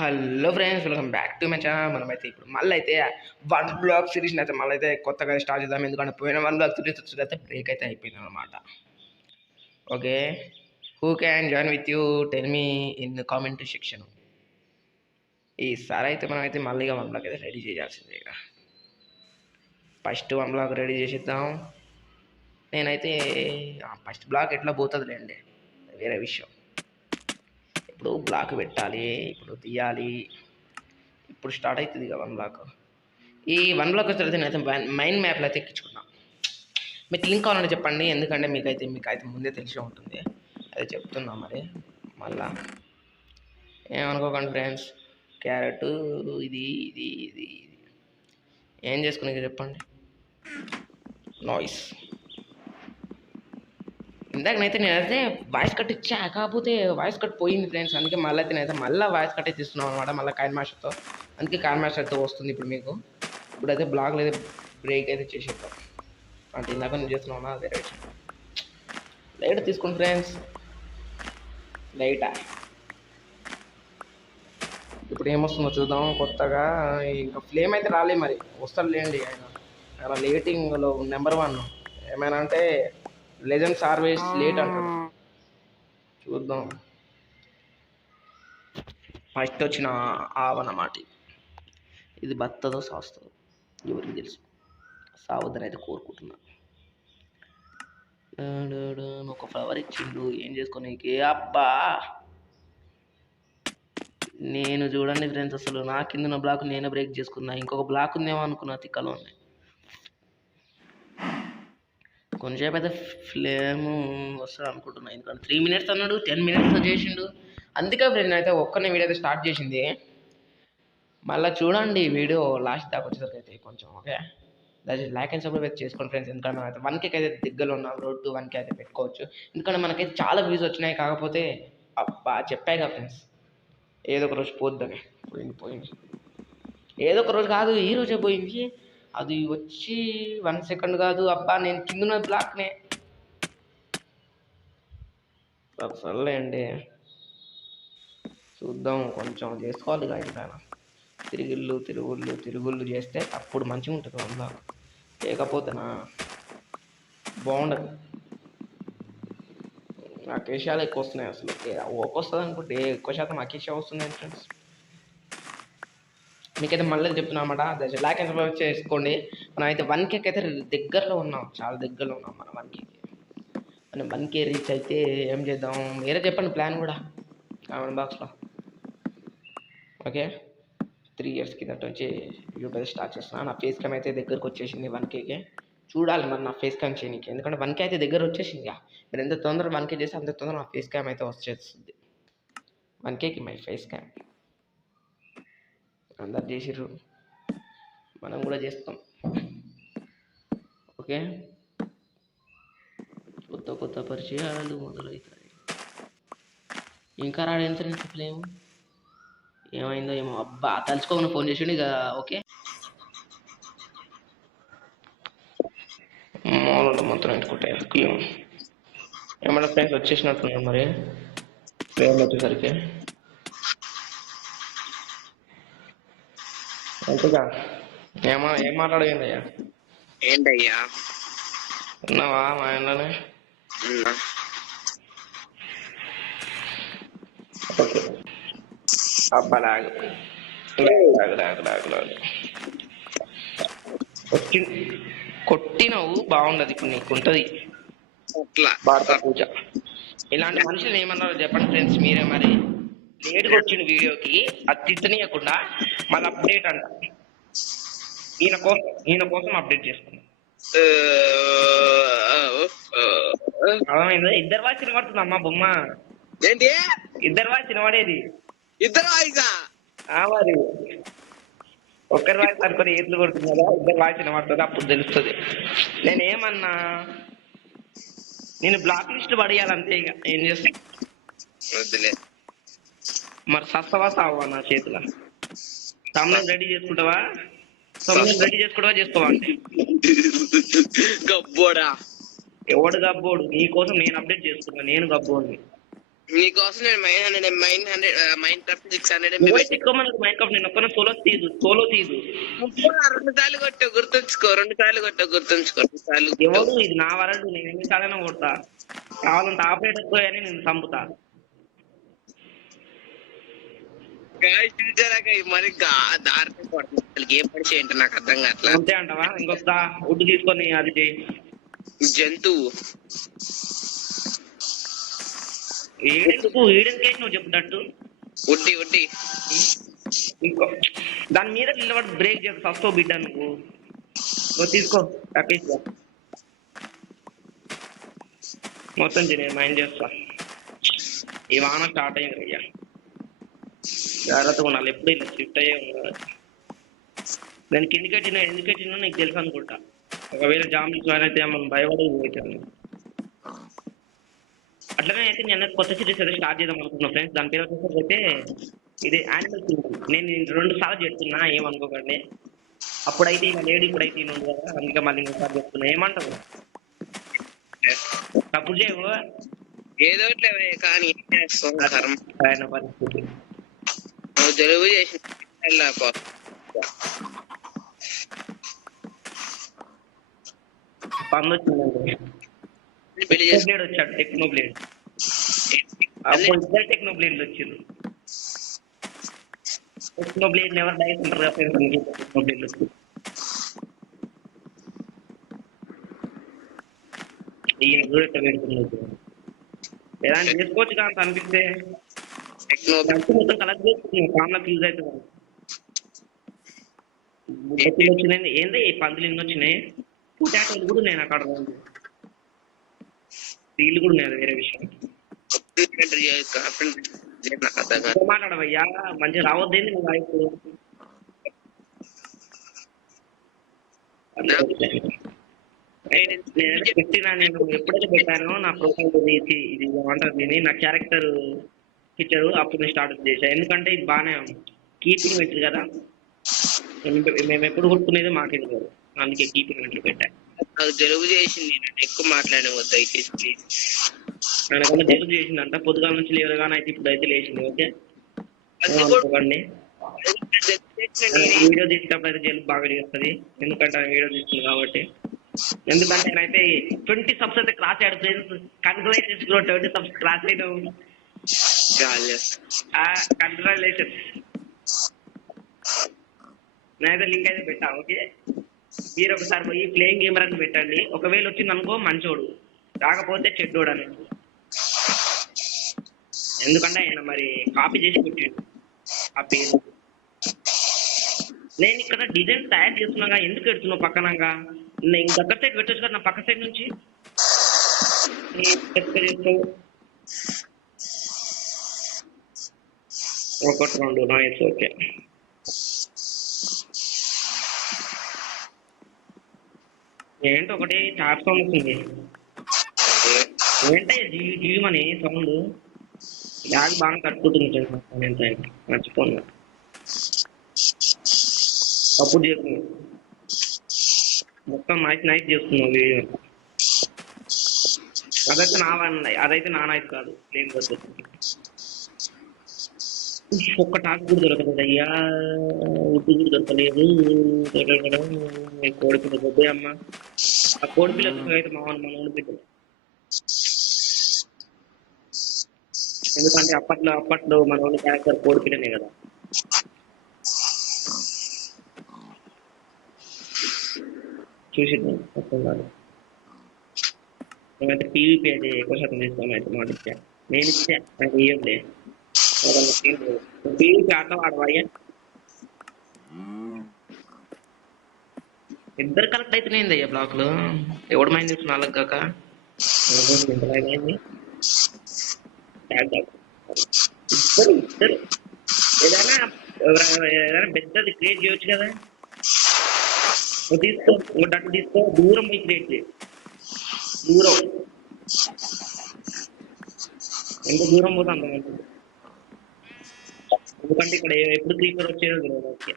Hello friends, welcome back to my channel. మనమైతే ఇప్పుడు మళ్ళీ అయితే వన్ బ్లాగ్ సిరీస్ని అయితే మళ్ళీ అయితే కొత్తగా స్టార్ట్ చేద్దాం. ఎందుకంటే పోయిన వన్ బ్లాగ్ సిరీస్ వచ్చి అయితే బ్రేక్ అయితే అయిపోయింది అనమాట. Okay, who can join with you, tell me in comment section. ఈసారి అయితే మనం అయితే మళ్ళీగా వన్ బ్లాగ్ అయితే రెడీ చేయాల్సిందే. ఇక ఫస్ట్ వన్ బ్లాగ్ రెడీ చేసేద్దాం. నేనైతే ఫస్ట్ బ్లాగ్ ఎట్లా పోతుందిలేండి, వేరే విషయం. ఇప్పుడు బ్లాక్ పెట్టాలి, ఇప్పుడు తీయాలి, ఇప్పుడు స్టార్ట్ అవుతుంది ఇక వన్ బ్లాక్. ఈ వన్ బ్లాక్ వచ్చిన తర్వాత నేనైతే మైండ్ మ్యాప్లో అయితే ఎక్కించుకున్నాను. మీకు లింక్ కావాలంటే చెప్పండి, ఎందుకంటే మీకైతే ముందే తెలిసే ఉంటుంది. అదే చెప్తున్నా మరి. మళ్ళా ఏమనుకోకండి ఫ్రెండ్స్. క్యారెట్ ఇది ఇది ఇది ఏం చేసుకునే చెప్పండి. నాయిస్ ఇందాకనైతే నేనైతే వాయిస్ కట్ ఇచ్చా, కాకపోతే వాయిస్ కట్ పోయింది ఫ్రెండ్స్. అందుకే మళ్ళీ అయితే నేనైతే మళ్ళీ వాయిస్ కట్ అయితే ఇస్తున్నాం అనమాట, మళ్ళీ కాయిన్ మాస్టర్తో. అందుకే కాయిన్ మాస్టర్తో వస్తుంది ఇప్పుడు మీకు. ఇప్పుడైతే బ్లాగ్లో అయితే బ్రేక్ అయితే చేసేద్దాం. అంటే ఇందాక నేను చేస్తున్నాను అదే రైట్. లైట్ తీసుకోండి ఫ్రెండ్స్, లైటా. ఇప్పుడు ఏమొస్తుందో చూద్దాం కొత్తగా. ఇంకా ఫ్లేమ్ అయితే రాలే, మరి వస్తాడు లేండి ఆయన లేటింగ్లో నెంబర్ 1. ఏమైనా అంటే లెజెండ్స్ ఆర్వేస్ లేట్ అంటాడు. చూద్దాం. ఫస్ట్ వచ్చిన ఆవనమాట. ఇది బత్తదో సాస్తుందో ఎవరికి తెలుసు. సావద్దని అయితే కోరుకుంటున్నా. ఒక ఫ్లవర్ ఇచ్చిండు, ఏం చేసుకోనీకి. అబ్బా నేను చూడండి ఫ్రెండ్స్, అసలు నా కింద ఉన్న బ్లాక్ నేనే బ్రేక్ చేసుకున్నా. ఇంకొక బ్లాక్ ఉందేమో అనుకున్నా తిక్కలో ఉన్నాయి. కొంచెంసేపు అయితే ఫ్లేమ్ వస్తుంది అనుకుంటున్నా, ఎందుకంటే 3 minutes అన్నాడు, 10 minutes చేసిండు. అందుకే ఫ్రెండ్ అయితే ఒక్కనే వీడియో అయితే స్టార్ట్ చేసింది. మళ్ళీ చూడండి వీడియో లాస్ట్ దాకా వచ్చేసరికి అయితే కొంచెం. ఓకే, దయచేసి లైక్ అండ్ సబ్స్క్రైబ్ అయితే చేసుకోండి ఫ్రెండ్స్. ఎందుకంటే మనం అయితే 1K అయితే దగ్గరలో ఉన్నాం, రోడ్ టు 1K అయితే పెట్టుకోవచ్చు. ఎందుకంటే మనకైతే చాలా వ్యూస్ వచ్చినాయి. కాకపోతే అబ్బా చెప్పాయి కదా ఫ్రెండ్స్, ఏదో ఒక రోజు పోద్దని. పోయింది ఏదో ఒక రోజు కాదు, ఈ రోజే పోయింది. అది వచ్చి 1 second కాదు. అబ్బా నేను కింద బ్లాక్నే. సర్లే అండి, చూద్దాం. కొంచెం చేసుకోవాలి కదా ఇంత. తిరుగుళ్ళు చేస్తే అప్పుడు మంచిగా ఉంటుంది వల్ల. లేకపోతేనా బాగుండదు. అకేషాలు ఎక్కువ వస్తున్నాయి. అసలు ఒక వస్తుంది అనుకుంటే ఎక్కువ శాతం అకేషా వస్తున్నాయి ఫ్రెండ్స్. మీకైతే మళ్ళీ చెప్తున్నా అన్నమాట, దయచేసి లైక్ అండ్ సబ్స్క్రైబ్ చేసుకోండి. మనం అయితే 1K అయితే దగ్గరలో ఉన్నాం, చాలా దగ్గరలో ఉన్నాం మనం 1K. మనం 1K రీచ్ అయితే ఏం చేద్దాం మీరే చెప్పండి ప్లాన్ కూడా కామెంట్ బాక్స్లో. ఓకే, 3 years కిందట నుంచి యూట్యూబ్ అయితే స్టార్ట్ చేస్తున్నాను. నా ఫేస్ క్యామ్ అయితే దగ్గరకు వచ్చేసింది 1Kకి. చూడాలి మరి నా ఫేస్ క్యామ్ చేయడానికి, ఎందుకంటే 1K అయితే దగ్గర వచ్చేసింది. మీరు ఎంత తొందరగా 1K చేస్తే అంత తొందరగా నా ఫేస్ క్యామ్ అయితే వచ్చేస్తుంది. 1Kకి మై ఫేస్ క్యామ్ అందరు చేసిర్రు, మనం కూడా చేస్తాం. ఓకే, కొత్త పరిచయాలు మొదలవుతాయి. ఇంకా రాడు ఫ్రెండ్స్ ఫ్లేమ్. ఏమైందో ఏమో. అబ్బా తలుచుకోకుండా ఫోన్ చేసిండు ఇక. ఓకే, మూలలో మొత్తం ఎత్తుకుంటాయి. ఏమన్నా ఫ్రెండ్స్ వచ్చేసినట్టున్నారు మరి ఫ్లేమ్ వచ్చేసరికి. అంతేగా ఏం మాట్లాడేందయ్యా? ఏంటయ్యా? ఉన్నావా మా ఇంట్లోనే? ఓకే, అబ్బా లాగు కొట్టినవు బాగుండదు. ఇప్పుడు నీకు ఉంటుంది భారత పూజ. ఇలాంటి మనుషులు ఏమన్నారో చెప్పండి ఫ్రెండ్స్ మీరే. మరి లేట్గా వచ్చిన వీడియోకి అది తిట్టనీయకుండా మళ్ళీ అప్డేట్ అంట. ఈయన కోసం అప్డేట్ చేసుకున్నాం. అర్థమైందా? ఇద్దరు వాయిస్ వినబడుతుంది అమ్మా బొమ్మ. ఏంటి ఇద్దరు వాయిస్ వినబడేది? ఇద్దరు వాయిసా? మరి ఒక్కరి వాయిస్ అనుకుని ఏట్లు కొడుతున్నారా? ఇద్దరు వాయిస్ వినబడుతుంది, అప్పుడు తెలుస్తుంది. నేనేమన్నా నేను బ్లాక్ లిస్ట్ పడేయాలంతే. ఇక ఏం చేస్తా మరి. సస్తవా సావా నా చేతిలో? తమ్ముని రెడీ చేసుకుంటావా? చేసుకోవా అంటే గబ్బోడా. ఎవడు గబ్బోడు? నీ కోసం నేను అప్డేట్ చేసుకున్నా. నేను గబ్బోడిని. నీకోసం నేను మైండ్ క్రాఫ్ట్ 600 MB ఎవరు పెట్టి తిక్కమని మైండ్ క్రాఫ్ట్ నేను ఒక్కనే సోలో తీదు 2 సార్లు కొట్టు గుర్తుంచుకో 2 సార్లు కొట్టు గుర్తుంచుకో 2 సార్లు ఎవడు ఇది నా వరడు నేను ఎన్నిసార్లైనా కొడతా కావాలంటే ఆపరేటర్ పోయని నేను చంపుతా మరి దారుణం కొడుతుంది ఏం పడిచి ఏంటో నాకు అర్థం కావట్లా అంతే అంటావా ఇంకొస్తా ఉడ్డు తీసుకొని అది చేయి జంతువు ఈడెందుకు నువ్వు చెప్పుతట్టు ఉడ్డి ఇంకో దాని మీద నిలబడి బ్రేక్ చేస్తా ఫస్ట్ బిడ్డ నువ్వు తీసుకో ప్యాకేజ్ మొత్తం నేను మైండ్ చేస్తా ఈ వాన స్టార్ట్ అయ్యింది అయ్యా జాగ్రత్తగా ఉండాలి ఎప్పుడు ఇలా షిఫ్ట్ అయ్యే ఉండాలి నేను ఎందుకు కట్టినా నీకు తెలుసు అనుకుంటా ఒకవేళ జాంబులు జాయిన్ అయితే మనం భయపడి పోతాను అట్లనే అయితే నేను కొత్త సిరీస్ అయితే స్టార్ట్ చేద్దాం అనుకున్నాను ఫ్రెండ్స్ దాని పేరు వచ్చేసరికి అయితే ఇది యానిమల్ కింగ్డమ్ నేను 2 సార్లు చెప్తున్నా ఏమనుకోకండి అప్పుడైతే ఇలా లేడీ ఇప్పుడైతే ఈయన ఉంది కదా అందుకే మళ్ళీ ఇంకోసారి చెప్తున్నా ఏమంటావు తప్పుడు చేయవు ఏదో కానీ ఆయన పరిస్థితి నువ్వు తెలుగు చేసిన పని వచ్చిందండి పెళ్లి బ్లేడ్ వచ్చాడు టెక్నో బ్లేడ్ అప్పుడు ఇద్దరు టెక్నో బ్లేడ్లు వచ్చింది టెక్నో బ్లేడ్ ఎవరు డైస్ ఉంటారు కదా టెక్నో బ్లేడ్లు వచ్చి ఈయన కూడా ఎట్లా పెడుతున్నారు లేదా చేసుకోవచ్చు కానీ అనిపిస్తే మొత్తం కలెక్ట్ చేసుకున్నాం ఫామ్లకు యూజ్ అవుతుంది బుట్టలు వచ్చినాయి ఏంది పందులు ఎన్ని వచ్చినాయి పొటాటోలు కూడా నేను అక్కడ స్టీల్ కూడా ఉన్నాయి వేరే విషయం మాట్లాడవయ్యా మంచిగా రావద్దేంది నువ్వు వైపు పెట్టినా నేను ఎప్పుడైతే పెట్టానో నా ప్రొఫైల్ తీసి ఇది ఏమంటారు దీన్ని నా క్యారెక్టర్ పిక్చర్ అప్పుడు నేను స్టార్ట్ చేశాను ఎందుకంటే ఇది బాగానే కీపింగ్ పెట్టరు కదా మేము ఎప్పుడు కొట్టుకునేది మాకేది కాదు అందుకే కీపింగ్ పెట్టి పెట్టాను తెలుగు చేసింది ఎక్కువ మాట్లాడే వద్దు అయితే ఆయన తెలుగు చేసిందంట పొద్దుగాల నుంచి లేదు కానీ అయితే ఇప్పుడు అయితే లేచింది ఓకే వీడియో తీసేటప్పుడు అయితే జలుబు బాగా చేస్తుంది ఎందుకంటే వీడియో తీస్తుంది కాబట్టి ఎందుకంటే నేనైతే 20 సబ్స్ అయితే క్రాస్ అయ్యాడు ఫ్రెండ్స్ కంగ్రాచులేషన్స్ 20 సబ్స్ క్రాస్ అయ్యాడు కంగ్రాచులేషన్స్ నేనైతే లింక్ అయితే పెట్టా ఓకే మీరు ఒకసారి పోయి ప్లేయింగ్ గేమర్ అని పెట్టండి ఒకవేళ వచ్చింది అనుకో మంచోడు రాకపోతే చెడ్డోడు అని ఎందుకంటే ఆయన మరి కాపీ చేసి పెట్టాడు ఆ పేరు నేను ఇక్కడ డిజైన్ తయారు చేస్తున్నాగా ఎందుకు పెడుతున్నావు పక్కనగా నేను దగ్గర సైడ్ పెట్టచ్చు కదా నా పక్క సైడ్ నుంచి ఒకటి 2 నైస్ ఓకే ఏంటి ఒకటి ట్యాప్ సౌండ్ వస్తుంది ఏంటే జీవమని సౌండ్ బ్యాగ్ బాగా కట్టుకుంటుంది మర్చిపోన్నా తప్పుడు చేస్తున్నావు మొత్తం నైట్ చేస్తున్నావు వీడియో అదైతే నా నైట్ కాదు ప్లేన్ దొరుకుతుంది ఒక్క టాక్ కూడా దొరకలేదు అయ్యా ఉడ్డు కూడా దొరకలేదు కోడి పిల్ల దొబ్బే అమ్మ ఆ కోడి పిల్ల అయితే మన ఊడి బిడ్డ ఎందుకంటే అప్పట్లో మన ఊళ్ళో క్యారెక్టర్ కోడి పిల్లనే కదా చూసిద్దాం మొత్తం కాదు మేమైతే టీవీపీ అయితే ఎక్కువ శాతం తీసుకోవాలి అయితే మాట ఇచ్చా నేను ఇచ్చా నాకు ఇవ్వలే టీవీపీ ఆట వాడవాయ్యా ఇద్దరు కరెక్ట్ అయితేనేంది అయ్యా బ్లాక్ లో ఎవడు మైండ్ చేస్తున్నా వాళ్ళకి కాక ఇద్దరు ఏదైనా పెద్దది క్రియేట్ చేయొచ్చు కదా తీసుకో అటు తీసుకో దూరం పోయి క్రియేట్ చేయి దూరం ఎంత దూరం పోతే అంత మంచిది ఎందుకంటే ఇక్కడ ఎప్పుడు క్రీపర్ వచ్చేది ఓకే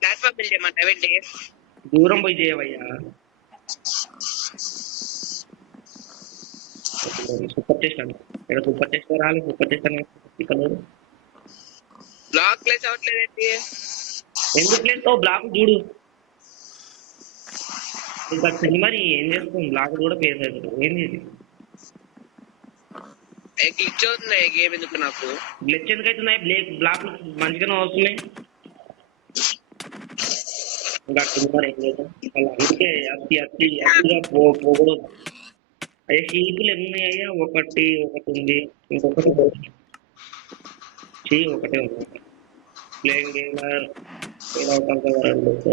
ప్లాట్ఫామ్ బిల్డ్ చేయమంటావేంటి దూరం పోయి చేయవయ్యా వచ్చేసాను. ఇక్కడ సూపర్ టెస్ట్ రాలి సూపర్ టెస్ట్ ఇక్కడ బ్లాక్ ప్లేస్ అవ్వట్లేదు ఏంటి? ఎందుకు లేదు బ్లాక్ చూడు ఇంకా మరి ఏం చేస్తుంది బ్లాక్ కూడా పేరు అవుతుంది ఏంది ఇది గ్లిచ్ అవుతుంది గేమ్ ఎందుకు నాకు? గ్లిచ్ ఎందుకు అవుతున్నాయి బ్లాక్ మంచిగానే వస్తున్నాయి ఇంకా మరి ఏం లేదు అందుకే అతిగా పోకూడదు. అయ్యా షీపులు ఎన్ని ఉన్నాయ్యా? ఒకటి ఉంది ఇంకొకటి ఒకటే ఉంది ప్లేయింగ్ గేమ్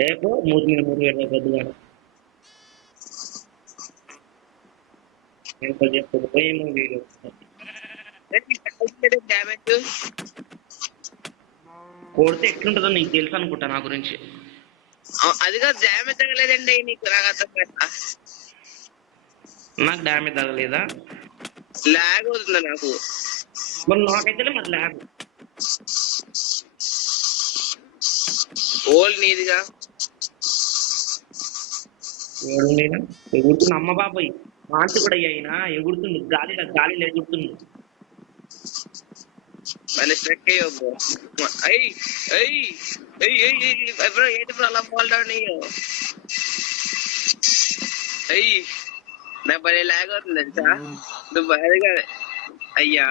రేపు మూడు మీద పెద్దగా ఏమో వీడియో డ్యామేజ్ కొడితే ఎట్లుంటుందో నీకు తెలుసు అనుకుంటా నా గురించి. అది కాదు డ్యామేజ్ తగ్గలేదండి నీకు నాకు అర్థం కదా. నాకు డ్యామేజ్ తగ్గలేదా? లాగ్ అవుతుందా నాకు? మరి నాకైతే మరి ల్యాగ్ ఓల్డ్ నీదిగా ఎగురుతుంది అమ్మ బాబాయ్ మాంతి కూడా అయినా ఎగురుతుంది గాలిలో ఎగురుతుంది. మన స్ట్రెక్ అయ్యో బ్రో ఏంటి బ్రో అలా ఫాల్ డౌన్ అయ్యో నాకు భలే లాగ్ అవుతుంది తెలుసా నువ్వు బాగా అయ్యా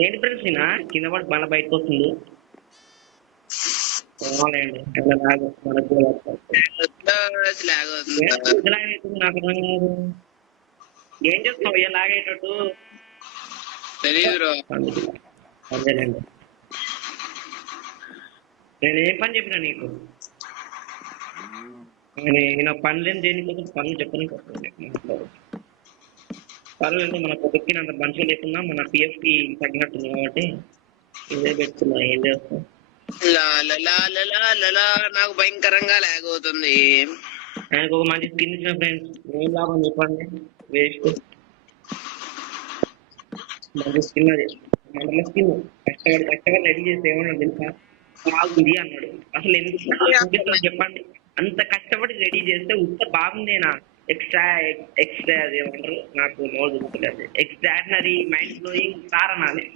ఏంటి ఫ్రెండ్స్ ఈయన కింద పడి మళ్ళీ బయటకు వస్తుంది. ఏం చేస్తున్నావు ఏ లాగేటట్టు తెలీదు బ్రో. అదేలేండి నేను ఏం పని చెప్పినా నీకు? నేను పనులేం దేనికోసం పనులు చెప్పని పనులు అంటే మన పొద్దుకినంత మంచిగా లేకున్నా మన పిఎఫ్కి తగ్గినట్టుంది కాబట్టి ఇదే పెడుతున్నా. ఏం చేస్తాం నాకు భయంకరంగా లాగ్ అవుతుంది. ఆయనకు ఒక మంచి స్కిన్ ఇచ్చిన ఫ్రెండ్స్ ఏం లాభం చెప్పండి? వేస్ట్ మంచి స్కిన్ అది మండల స్కిన్ కష్టపడి రెడీ చేసి ఏమన్నా తెలుసా బాగుంది అన్నాడు. అసలు ఎందుకు చెప్పండి? అంత కష్టపడి రెడీ చేస్తే ఉత్త బాగుందేనా? ఎక్స్ట్రా అదేమంటారు నాకు నోట్ దొరుకుతుంది. ఎక్స్ట్రాడినరీ మైండ్ బ్లోయింగ్ కారణాలే.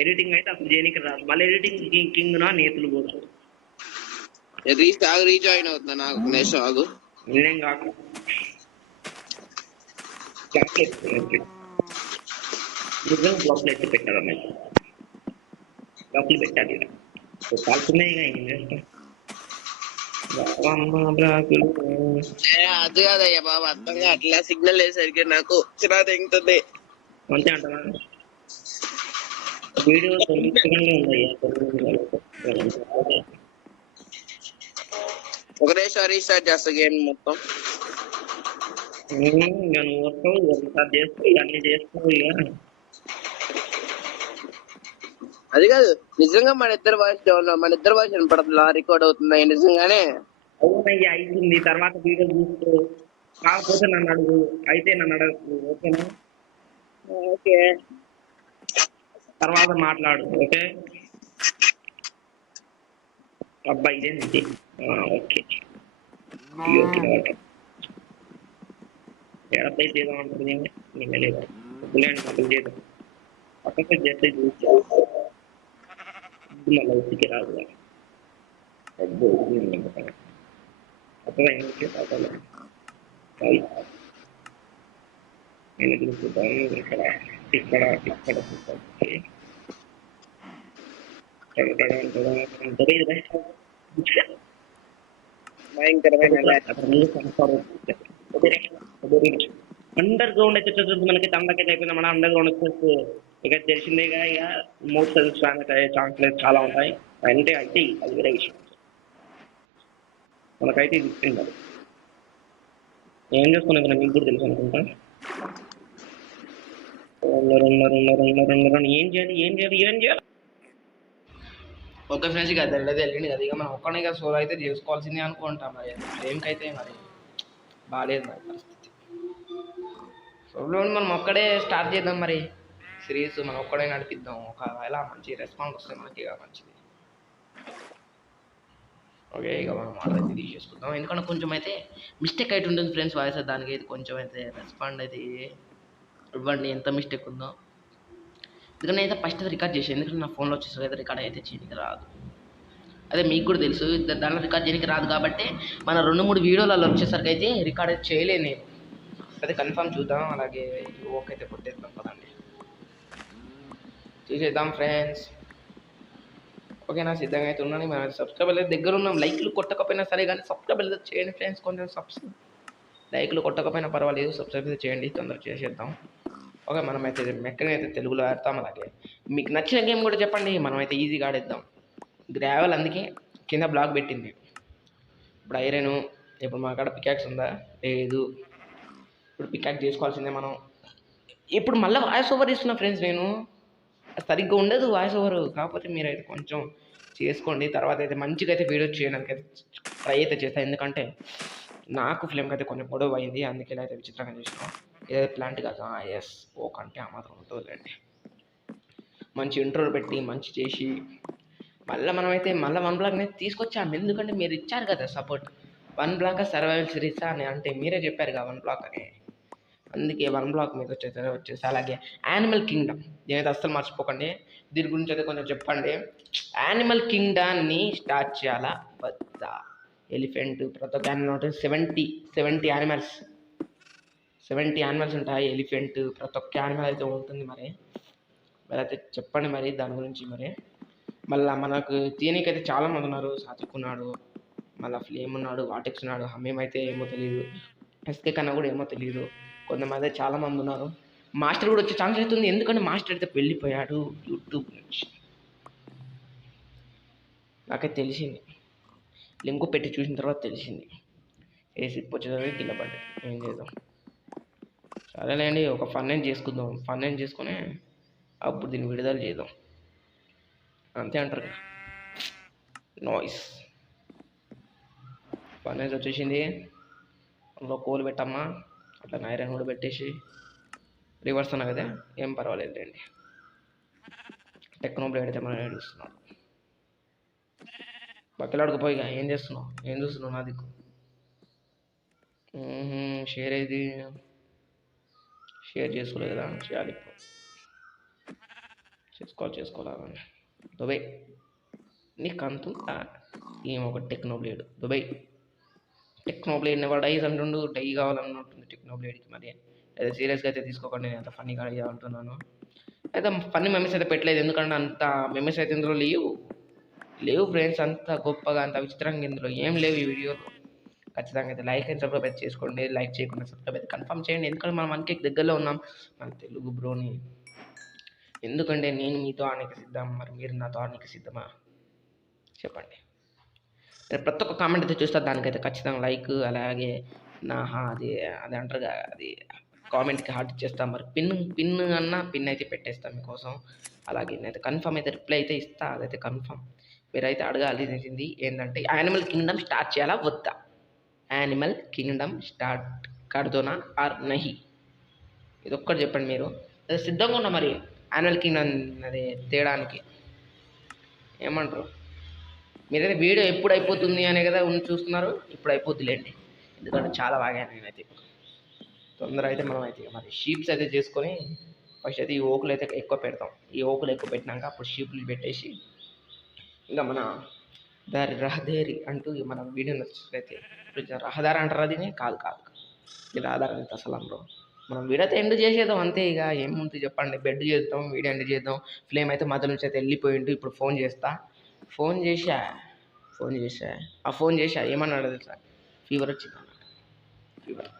ఎడిటింగ్ అయితే అసలు చేయడానికి రాదు. మళ్ళీ ఎడిటింగ్ కింగ్ నా నేతులు కూడా రీజాయిన్ అవుతున్నా నాకు నేషం ఆగు నిన్నేం కాకు బ్లాక్లు ఎత్తి పెట్టారు బ్లాక్లు పెట్టాలి కాల్తున్నాయి ఏం చేస్తాం అది కాదయ్యా బాబు అర్థంగా అట్లా సిగ్నల్ వేసరికి నాకు చిరా తెగుతుంది. అంతే అంటారా? వీడియో 9 సెకండ్లే ఉందయ్యా. ఒకటేసారి రీస్టార్ట్ చేస్తా గేమ్ మొత్తం. ఇక నువ్వు వస్తావు ఒకసారి చేస్తావు ఇక అన్ని చేస్తావు ఇక. అది కాదు నిజంగా మన ఇద్దరు వాయిస్ వినపడుతుందా? రికార్డ్ అవుతుందా నిజంగానే? అవునయ్యా అవుతుంది. తర్వాత వీడియో చూస్తూ కాకపోతే నన్ను అడుగు. అయితే నన్ను అడగకు ఓకేనా? ఓకే తర్వాత మాట్లాడు ఓకే. అబ్బాయి ఇదేంటి? ఓకే ఎడపై చేద్దాం అంటుంది నేను లేదా లేండి పక్కన చేద్దాం పక్కన చేస్తే చూసి మళ్ళీ ఉతికి రాదు అక్కడ ఏంటి నేను చూద్దాం ఇక్కడ ఇక్కడ ఇక్కడ అండర్ గ్రౌండ్ అయితే మనకి తమకైతే అయిపోయింది. మన అండర్ గ్రౌండ్ వచ్చేసి ఇక తెలిసిందేగా ఇక మోస్ట్ ఛాన్స్ లేదు చాలా ఉంటాయి. అంటే అయితే అది వేరే విషయం. మనకైతే ఇది ఇస్తుంది. ఏం చేసుకున్నా కదా మీకు కూడా తెలుసు అనుకుంటా. ఏం చేయాలి ఓకే ఫ్రెండ్స్ ఇక తెలియదు వెళ్ళింది కదా ఇక మనం ఒక్కనే ఇక సోలో అయితే చేసుకోవాల్సిందే అనుకుంటాం. మరి గేమ్కి మరి బాగాలేదు మరి పరిస్థితి. సోలో మనం ఒక్కడే స్టార్ట్ చేద్దాం మరి సిరీస్ మనం ఒక్కడే నడిపిద్దాం. ఒకవేళ మంచి రెస్పాన్స్ వస్తే మనకి ఇక మంచిది. ఓకే, ఇక మనం ఆర్డర్ అయితే తీసేసుకుందాం. ఎందుకంటే కొంచెం అయితే మిస్టేక్ అయితే ఉంటుంది ఫ్రెండ్స్, వాయిస్ దానికి అయితే కొంచెం అయితే రెస్పాండ్ అయితే ఇవ్వండి ఎంత మిస్టేక్ ఉందో. ఎందుకంటే నేనైతే ఫస్ట్ అయితే రికార్డ్ చేసాను, ఎందుకంటే నా ఫోన్లో వచ్చేసరికి అయితే రికార్డ్ అయితే చేయడానికి రాదు. అదే మీకు కూడా తెలుసు, దాంట్లో రికార్డ్ చేయడానికి రాదు కాబట్టి మన 2-3 వీడియోలలో వచ్చేసరికి అయితే రికార్డ్ అయితే చేయలేను నేను. అదే కన్ఫర్మ్ చూద్దాం, అలాగే ఓకే అయితే కొట్టేద్దాం పదండి, చేసేద్దాం ఫ్రెండ్స్. ఓకేనా, సిద్ధంగా అయితే ఉన్నాను. మన సబ్స్క్రైబర్ అయితే దగ్గర ఉన్నాం, లైక్లు కొట్టకపోయినా సరే కానీ సబ్స్క్రైబ్ అయితే చేయండి ఫ్రెండ్స్. కొంచెం లైక్లు కొట్టకపోయినా పర్వాలేదు, సబ్స్క్రైబ్ అయితే చేయండి, తొందరగా చేసేద్దాం. ఓకే, మనమైతే మెక్కని అయితే తెలుగులో ఆడతాం. అలాగే మీకు నచ్చిన గేమ్ కూడా చెప్పండి, మనమైతే ఈజీగా ఆడేద్దాం. గ్రావెల్ అందుకే కింద బ్లాక్ పెట్టింది. ఇప్పుడు ఐరన్, ఇప్పుడు మా కాడ పికాక్స్ ఉందా? లేదు. ఇప్పుడు పికాక్ చేసుకోవాల్సిందే మనం. ఇప్పుడు మళ్ళీ వాయిస్ ఓవర్ ఇస్తున్నా ఫ్రెండ్స్ నేను, సరిగ్గా ఉండదు వాయిస్ ఓవర్. కాకపోతే మీరైతే కొంచెం చేసుకోండి, తర్వాత అయితే మంచిగా అయితే వీడియో చేయడానికి అయితే ట్రై అయితే చేస్తాను. ఎందుకంటే నాకు ఫిలింకి అయితే కొంచెం గొడవ అయింది, అందుకే అయితే విచిత్రంగా చేసినాం. ఏదైతే ప్లాంట్ కాదు, ఎస్ ఓకంటే ఆ మాత్రం ఉంటుందండి. మంచి ఇంట్రో పెట్టి మంచి చేసి మనమైతే మళ్ళీ 1 బ్లాక్ అనేది తీసుకొచ్చాము. ఎందుకంటే మీరు ఇచ్చారు కదా సపోర్ట్, 1 బ్లాక్ సర్వైవల్ సిరీస్ అని, అంటే మీరే చెప్పారు కదా 1 బ్లాక్ అని, అందుకే 1 బ్లాక్ మీద వచ్చేసి. అలాగే యానిమల్ కింగ్డమ్, నేనైతే అస్సలు మర్చిపోకండి, దీని గురించి అయితే కొంచెం చెప్పండి. యానిమల్ కింగ్డమ్ని స్టార్ట్ చేయాలా వద్దా? ఎలిఫెంట్ ప్రతి ఒక్క యానిమల్ ఉంటుంది, 70 యానిమల్స్, 70 యానిమల్స్ ఉంటాయి. ఎలిఫెంట్ ప్రతి ఒక్క యానిమల్ అయితే ఉంటుంది. మరి అయితే చెప్పండి మరి దాని గురించి. మరి మళ్ళీ మనకు తీయనీకైతే చాలామంది ఉన్నారు, సాత్విక్ ఉన్నాడు, మళ్ళీ ఫ్లేమ్ ఉన్నాడు, వాటెక్స్ ఉన్నాడు, హమీమ్ అయితే ఏమో తెలియదు, ఎస్కే కన్నా కూడా ఏమో తెలియదు, కొంతమంది చాలామంది ఉన్నారు. మాస్టర్ కూడా వచ్చే ఛాన్స్ అవుతుంది, ఎందుకంటే మాస్టర్ అయితే వెళ్ళిపోయాడు యూట్యూబ్ నుంచి, నాకైతే తెలిసింది. లింక్ పెట్టి చూసిన తర్వాత తెలిసింది. ఏసీ వచ్చేసరికి కింద పడ్డ, ఏం చేద్దాం. సరేలేండి, ఒక ఫన్ ఏం చేసుకుందాం, ఫన్ ఏం చేసుకుని అప్పుడు దీన్ని విడుదల చేద్దాం, అంతే అంటారు కదా. నాయిస్ ఫన్ అయితే వచ్చేసింది, అందులో కోల్ పెట్టమ్మా, అట్లా ఐరన్ కూడా పెట్టేసి రివర్స్ అన్నా కదా, ఏం పర్వాలేదు లేండి. టెక్నో బ్లేడ్ అయితే మనం ఏడుస్తున్నాడు. బక్కలాడుకుపోయిగా ఏం చేస్తున్నావు, ఏం చూస్తున్నావు నా దిక్కు? షేర్ ఏది, షేర్ చేసుకోలేదు కదా, చేయాలి ఇప్పుడు, చేసుకోవాలి దుబాయ్. నీకు అంత ఏమో ఒక techno blade Dubai, techno blade ఎవరు డైస్ అంటుండు, డై కావాలన్నట్టుంది టెక్నో బ్లేడ్కి. మరి అయితే సీరియస్గా అయితే తీసుకోకండి, నేను అంత ఫన్నీగా అడిగా అంటున్నాను. అయితే ఫన్నీ మెమరీస్ అయితే పెట్టలేదు, ఎందుకంటే అంత మెమరీస్ అయితే ఇందులో లేవు ఫ్రెండ్స్, అంత గొప్పగా అంత విచిత్రంగా ఇందులో ఏం లేవు ఈ వీడియోలో. ఖచ్చితంగా అయితే లైక్ అండ్ సబ్స్క్రైబ్ అయితే చేసుకోండి, లైక్ చేయకుండా సబ్స్క్రైబ్ అయితే కన్ఫర్మ్ చేయండి, ఎందుకంటే మనం మనకి దగ్గరలో ఉన్నాం మన తెలుగు బ్రోని. ఎందుకంటే నేను మీతో ఆడడానికి సిద్ధం, మరి మీరు నాతో ఆడడానికి సిద్ధమా చెప్పండి. ప్రతి ఒక్క కామెంట్ అయితే చూస్తా, దానికైతే ఖచ్చితంగా లైక్, అలాగే అది అది అంటారు కదా, అది కామెంట్కి హార్ట్ ఇచ్చేస్తాను. మరి పిన్ అయితే పెట్టేస్తాను మీకోసం. అలాగే నేనైతే కన్ఫర్మ్ అయితే రిప్లై అయితే ఇస్తా, అదైతే కన్ఫర్మ్. మీరైతే అడగాల్సింది ఏంటంటే యానిమల్ కింగ్డమ్ స్టార్ట్ చేయాలా వద్దా, యానిమల్ కింగ్డమ్ స్టార్ట్ కడుతోనా ఆర్ నహి, ఇది ఒక్కటి చెప్పండి. మీరు అదే సిద్ధంగా ఉన్నా మరి యానిమల్ కింగ్డమ్ అది తేయడానికి, ఏమంటారు? మీరైతే వీడియో ఎప్పుడు అయిపోతుంది అనే కదా చూస్తున్నారు, ఇప్పుడు అయిపోతుందిలేండి, ఎందుకంటే చాలా బాగా నేనైతే తొందర అయితే మనం అయితే మరి షీప్స్ అయితే చేసుకొని ఫస్ట్ అయితే ఈ ఓకులు అయితే ఎక్కువ పెడతాం. ఈ ఓకులు ఎక్కువ పెట్టినాక అప్పుడు షీపులు పెట్టేసి ఇంకా మన రహదారి అంటూ మన వీడియో నచ్చినట్లయితే, రహదారి అంటారు అది, కాదు ఇది రహదారి అయితే అసలు అందరూ మనం వీడియో అయితే ఎండ్ చేసేద్దాం అంతే. ఇక ఏముంది చెప్పండి, బెడ్ చేద్దాం, వీడియో ఎండ్ చేద్దాం. ఫ్లేమ్ అయితే మధ్య నుంచి అయితే వెళ్ళిపోయిండు. ఇప్పుడు ఫోన్ చేసా ఆ ఫోన్ చేసా ఏమన్నాడు తెలుసా, ఫీవర్ వచ్చింది అన్నాడు.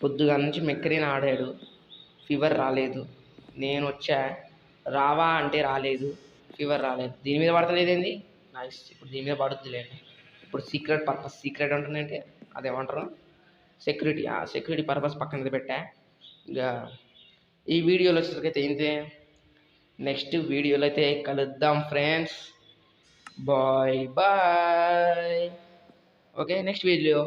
పొద్దుగా నుంచి మెక్కరీని ఆడాడు, ఫీవర్ రాలేదు. నేను వచ్చా, రావా అంటే రాలేదు, ఫీవర్ రాలేదు. దీని మీద పడతలేదు ఏంది, నైస్. ఇప్పుడు దీని మీద పడుతుందిలేండి. ఇప్పుడు సీక్రెట్ అంటుందంటే అదేమంటారు, సెక్యూరిటీ పర్పస్ పక్కన పెట్టా. ఇక ఈ వీడియోలో వచ్చేసరికి అయితే నెక్స్ట్ వీడియోలో అయితే కలుద్దాం friends, bye okay, next video.